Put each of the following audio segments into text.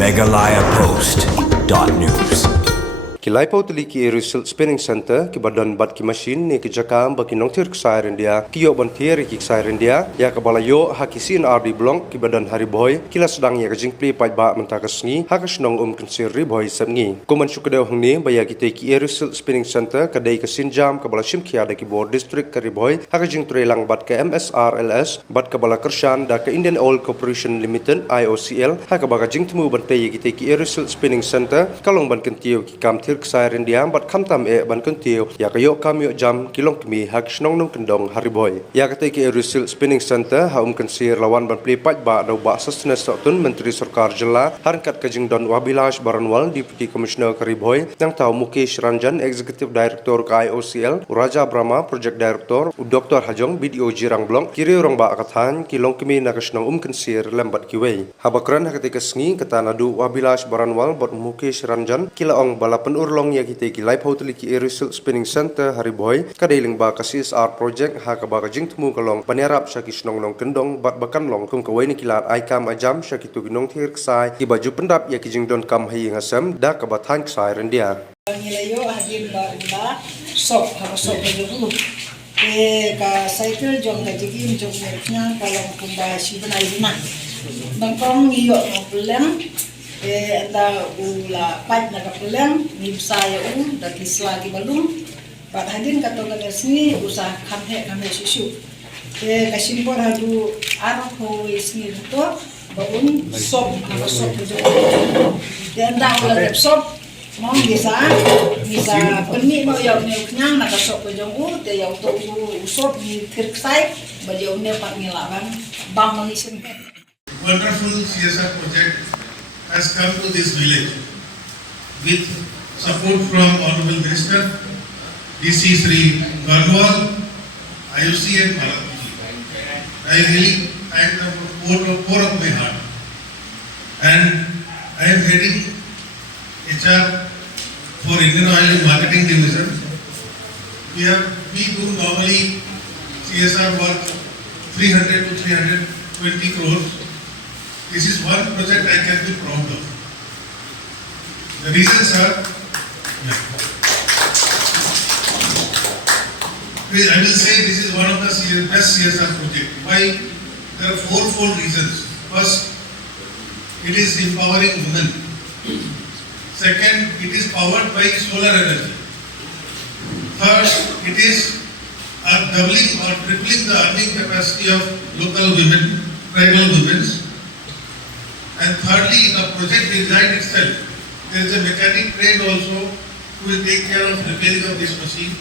MeghalayaPost.news. Plie Paidbah ki Research Spinning Center ki badan bat ki machine ni ki jakam baki nongtir ksai India ki yo bantier ki ksai India ya ka balayo hakisin RD blong ki badan hari Bhoi kila sedang ya ka jing Plie Paidbah mentakasngi hakas nong Umkynsier Bhoi samngi kuman sukadeu hangni baya ki te ki Research Spinning Center ka dei ka sinjam ka bala shim kia da ki board district ka Bhoi hakas jing trelang bat ka MSRLS bat ka bala kershan da ka Indian Oil Corporation Limited IOCL ha ka baka jing temu bantai ki te ki Research Spinning Center kalong ban kentiu ki kam ksai India bat khamtam ban kuntiu ya kayo kamyo jam kilong kmi hak snong nong kendong hari Bhoi ya kate ki Research Spinning Center ha Umkynsier lawan ban Plie Paidbah do ba sustenance tun Myntri Sorkar jela harkat kajing don Wabilash Baranwal Deputy Commissioner Kari Bhoi yang tahu Mukesh Ranjan Executive Director ka IOCL Raja Brahma Project Director Dr Hajong BDO Jirang Blong kiri orang ba akathan kilong kmi nakasnong Umkynsier lambat kiwei habakran hakate kasngi kata nadu Wabilash Baranwal bot Mukesh Ranjan kila ong balapan urlong ya kita ki live hotel ki Research Spinning Center hari Bhoi kadailing ba ka CSR project ha ka ba ka jing temu kalong panerap sya ki snong nong kendong bat bakan long kum ka wai ni kilat ai kam ajam sya ki tu ginong thir ksai ki baju pendap ya ki jing don kam hi ngasam da ka ba than ksai rendia Nilayo hadim ba sop ha sop dulu ka cycle jong ka jigin jong nya kalong kumba si benai na bangkong iyo problem anda ula pat na kapulang ni saya daki selagi balum pat hadin katongan sini usah khamhe susu kasimpor hadu arho isni to baun sop jo anda ula sop mong bisa perni mau yang nyang na sop jong te yang to usop ni tirksai bajau ne pat ngilawan bang mangisin wonderful CSR project has come to this village with support from Honorable Minister, DC Sri Garnwal, IOC and Bharat. I really thank them from core of my heart. And I am heading HR for Indian Oil and Marketing Division. We do normally CSR work 300 to 320 crores. This is one project I can be proud of. The reasons are, I will say this is one of the best CSR projects. Why? There are fourfold reasons. First, it is empowering women. Second, it is powered by solar energy. Third, it is doubling or tripling the earning capacity of local women, tribal women. And thirdly, the project design itself, there is a mechanic trained also who will take care of repairing of this machine.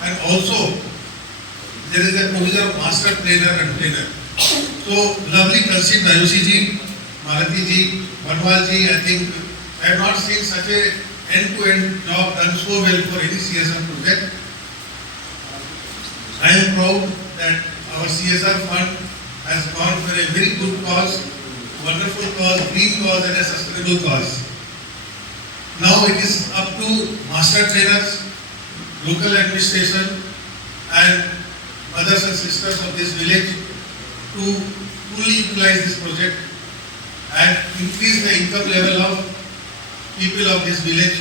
And also, there is a provision of master trainer and trainer. So, lovely conceived IOC ji, Malati ji, Banwal ji, I think I have not seen such a end-to-end job done so well for any CSR project. I am proud that our CSR fund has gone for a very good cause, wonderful cause, green cause and a sustainable cause. Now it is up to master trainers, local administration and mothers and sisters of this village to fully utilize this project and increase the income level of people of this village.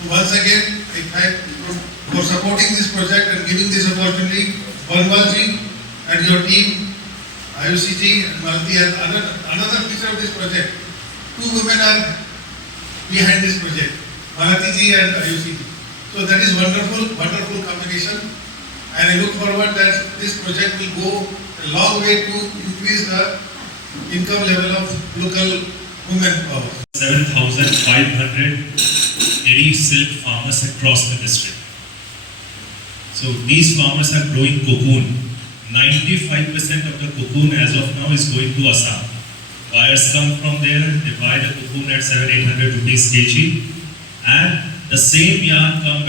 So once again, I thank you for supporting this project and giving this opportunity. Banwal ji and your team, IOCG and Malati, and another feature of this project. Two women are behind this project, Malati ji and IOCG. So that is wonderful, wonderful combination. And I look forward that this project will go a long way to increase the income level of local women power. 7,580 silk farmers across the district. So these farmers are growing cocoon. 95% of the cocoon as of now is going to Assam. Buyers come from there, they buy the cocoon at 700-800 rupees kg, and the same yarn comes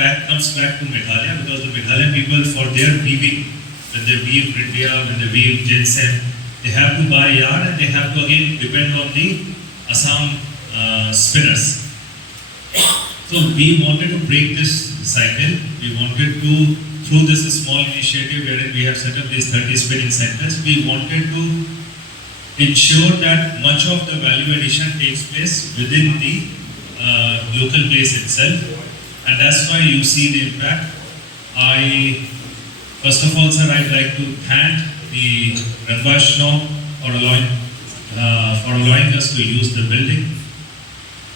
back to Meghalaya, because the Meghalaya people, for their weaving, when they weave India, when they weave ginseng, they have to buy yarn and they have to again depend on the Assam spinners. So we wanted to break this cycle. We wanted to, through this small initiative wherein we have set up these 30 spinning centers, we wanted to ensure that much of the value addition takes place within the local place itself, and that's why you see the impact. First of all, sir, I'd like to thank the Ranvashno for allowing us to use the building,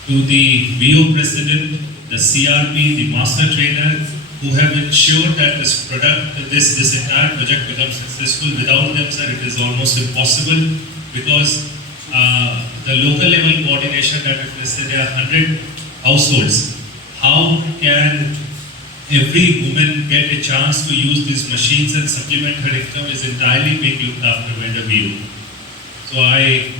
to the BO president, the CRP, the master trainer, who have ensured that this entire project becomes successful. Without them, sir, it is almost impossible, because the local level coordination that if let's say there are 100 households, how can every woman get a chance to use these machines and supplement her income is entirely being looked after by the BO. So I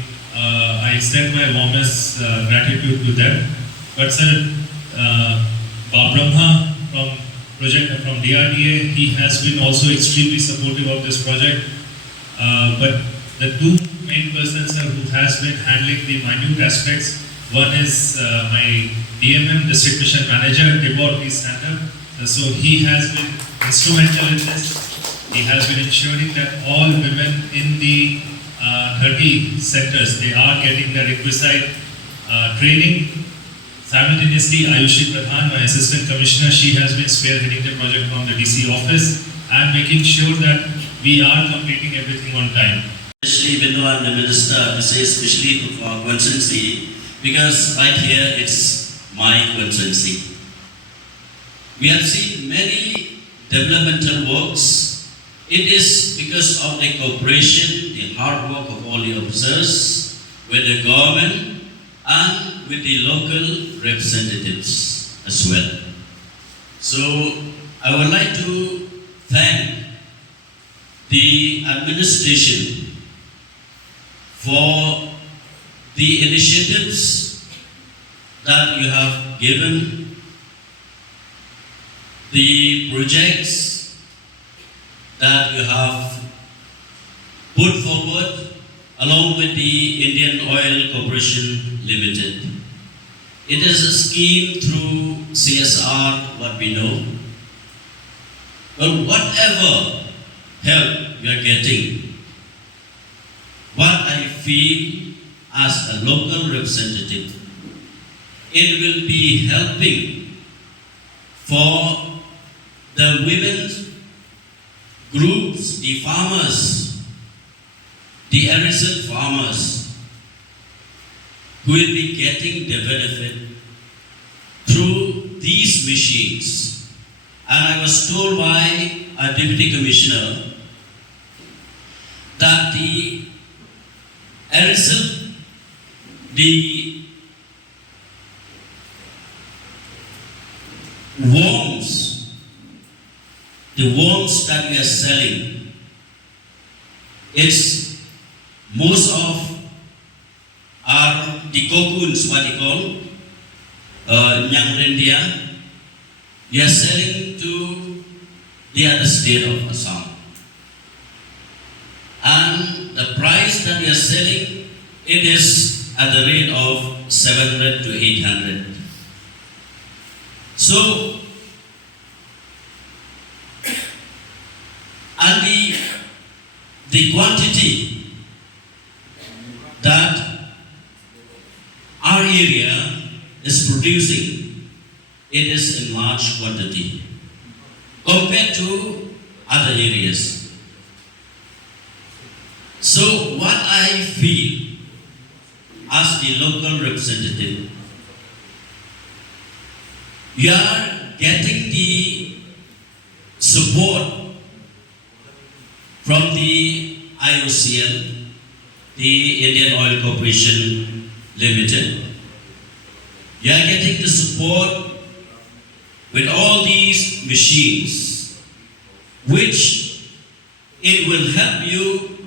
extend my warmest gratitude to them. But sir, Brahma from DRDA, he has been also extremely supportive of this project. But the two main persons, sir, who has been handling the minute aspects, one is my DMM, District Mission Manager, Tibor, please stand up. So he has been instrumental in this. He has been ensuring that all women in the 30 centers, they are getting the requisite training. Simultaneously, Ayushi Pradhan, my Assistant Commissioner, she has been spearheading the project from the DC office and making sure that we are completing everything on time. Especially when I'm the minister, I say especially to our constituency, because right here it's my constituency. We have seen many developmental works. It is because of the cooperation, the hard work of all the officers, with the government and with the local representatives as well. So I would like to thank the administration for the initiatives that you have given, the projects that you have put forward along with the Indian Oil Corporation Limited. It is a scheme through CSR, what we know. But whatever help you are getting, what I feel as a local representative, it will be helping for the women's groups, the farmers, the artisan farmers, who will be getting the benefit through these machines. And I was told by a Deputy Commissioner that the artisan, the worms that we are selling, it's most of are the cocoons, what they call Nyang. We are selling to the other state of Assam. And the price that we are selling, it is at the rate of 700 to 800. So, and the quantity that our area is producing, it is in large quantity compared to other areas. So what I feel as the local representative, we are getting the support from the IOCL, the Indian Oil Corporation Limited. You are getting the support with all these machines, which it will help you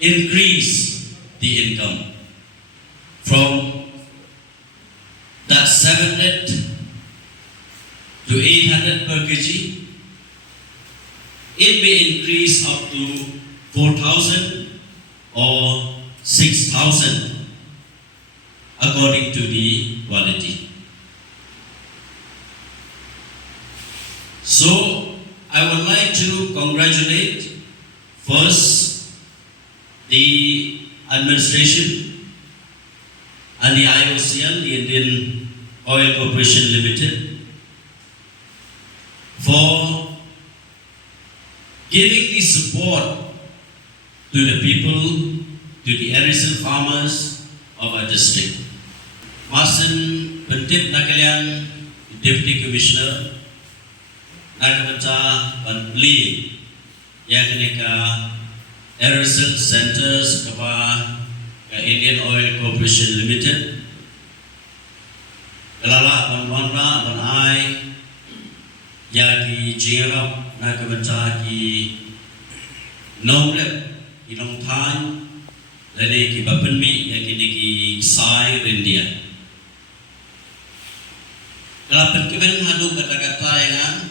increase the income from that 700 to 800 per kg. It may increase up to 4,000 or 6,000 according to the quality. So I would like to congratulate first the administration and the IOCL, the Indian Oil Corporation Limited, for giving the support to the people, to the irrigation farmers of our district. Masin Pynbna kalian Deputy Commissioner Nagabaca Ban Plie yang kenika irrigation centers kepada Indian Oil Corporation Limited. Kelala ban wanra ban ai yagi jirap Nagabaca ki nomlep ki nongthan dari ki bapenmi yang ki sai India. Kalau penkimen hadu kata-kata yang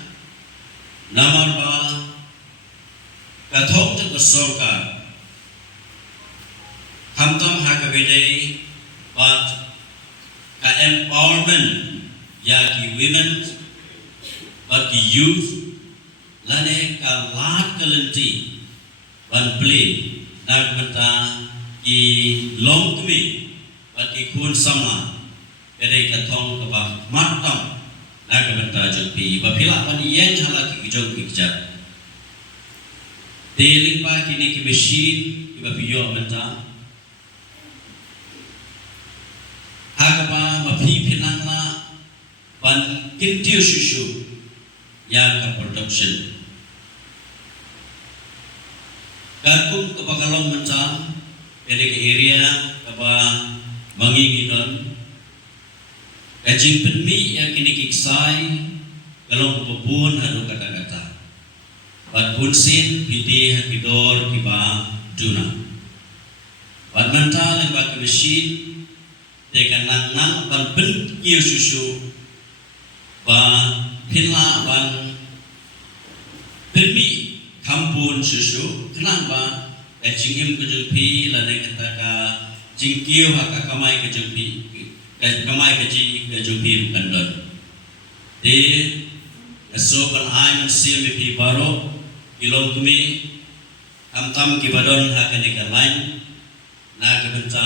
nama ba kathok tu Sorkar hamtam hakabidai but ka empowerment ya ki women but the youth lane ka lat kalenti ban play nagbata ki longkmi but ki kun sama kadai kathong ka matam nagbata jumpi bapila pan yen hala ki jong pikjat dealing pa kini ki machine ki bapiyo menta hagapa mapi pinangla pan kintiu susu ya ka production kalkum ke pakalong menta kadai ki area kapa mangingidon kajing penmi yang kini kiksai kalau kepupun hadu kata-kata bat punsin pidi hakidor kiba duna bat mental yang bak mesin tekan nang ban pen kiu susu ba pila ban penmi kampun susu kenapa kajingim kejumpi lane kataka jingkiu hak kamai kejumpi kamai kaji kejumpi kandon di sopan aim CMP baro ilong kumi tam kibadon hakani lain na kebenta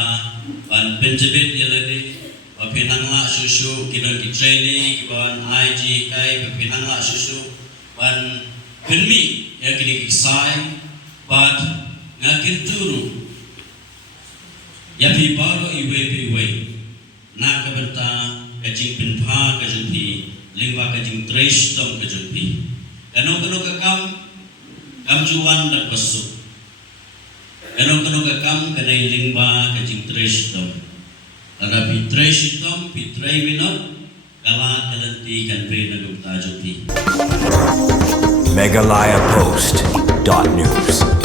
ban penjebet yelede bapinangla susu kidon di training kiban IG kai bapinangla susu ban penmi yang kini kisai bat ngakir turu yapi baro iwe na kebenta kajing pinpa kajumpi lingba kajing trace dom kajumpi kano kakam juan dan besuk kano kakam kanai lingba kajing trace dom ada pi trace dom pi tray minot kala kalenti kan pre nagum tajumpi MeghalayaPost.news